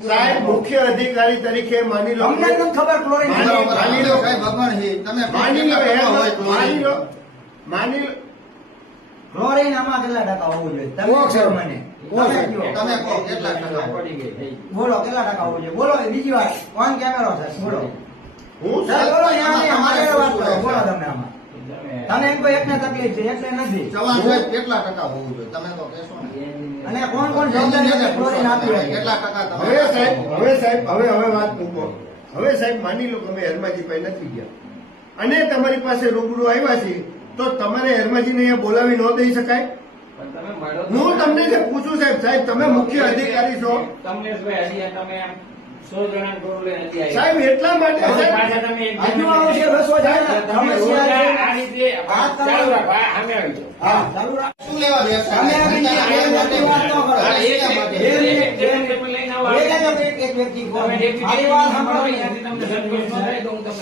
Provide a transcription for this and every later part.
સાહેબ મુખ્ય અધિકારી તરીકે માની લો, અમને નથી ખબર ક્લોરીન માની લો કઈ ભગવાન છે તમે માની લો ક્લોરીન આમાં કેટલા ટકા હોવું જોઈએ તમે કહો મને તમે કહો કેટલા ટકા બોલો કેટલા ટકા હોવું જોઈએ બોલો બીજી વાત ઓન કેમેરો છે બોલો હું સર બોલો અમારે વાત કરો બોલો તમે આમાં તને એમ કોઈ એકને તકલીફ છે એટલે નથી જવાન સાહેબ કેટલા ટકા હોવું જોઈએ તમે તો કહેશો ને અને કોણ કોણ જવાબદારી ક્લોરીન આપ્યું કેટલા ટકા તમે હવે વાત મૂકો. હવે સાહેબ માની લો કે અમે હેરમાજીભાઈ નથી ગયા અને તમારી પાસે રૂબરૂ આવ્યા છે તો તમારે હેરમાજીને અહીંયા બોલાવી ન દઈ શકાય? હું તમને જે પૂછું સાહેબ તમે મુખ્ય અધિકારી છો સાહેબ, એટલા માટે હજુ આવશે બસો જાય હા ચાલુ રાખ શું લેવા બેઠા તમે આ બીજી વાત ન કરો એક વ્યક્તિ મારી વાત સાંભળો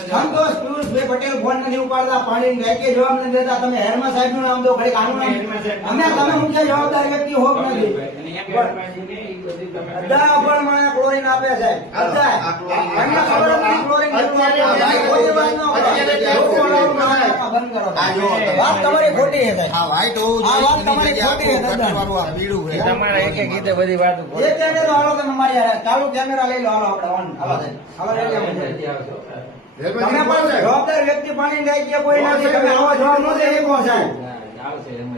સંતોષ પિયુષભાઈ પટેલ ફોન નથી ઉપાડતા પાણી ગાયકે જવાબ નથી દેતા તમે હેરમા સાહેબ નું નામ દો ઘડી કાનૂન અમે તમે મુખ્ય જવાબદાર વ્યક્તિ હોક નથી બધા પણ મને ક્લોરીન આપે છે બધા અમને ખબર નથી ક્લોરીન કોઈ વાત ન કરો બંધ કરો વાત તમારી ખોટી છે સાહેબ આ વાઈટ હોવું આ વાત તમારી જોઈએ ખોટી છે દાદા. વાળું આ બીડું છે તમારા એક એક રીતે બધી વાતો એ કેમેરો હાલો તમે મારી હારે. ચાલુ કેમેરા લઈ લો હાલો આપણે ઓન હાલો સાહેબ. હાલો લઈ લો તમે પણ જવાબદાર વ્યક્તિ પાણી ગાય કોઈ નથી તમે આવો જવાબ ન દે શકો સાહેબ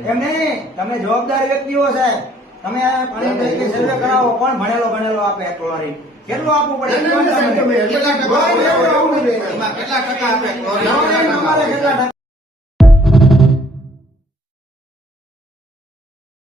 એમ નહીં તમે જવાબદાર વ્યક્તિઓ સાહેબ તમે આ પાણી તરીકે સર્વે કરાવો કોણ ભણેલો ગણેલો આપે ક્લોરીન કેટલું આપવું પડે કેટલા ટકા એમાં કેટલા ટકા આપે અમારે કેટલા ટકા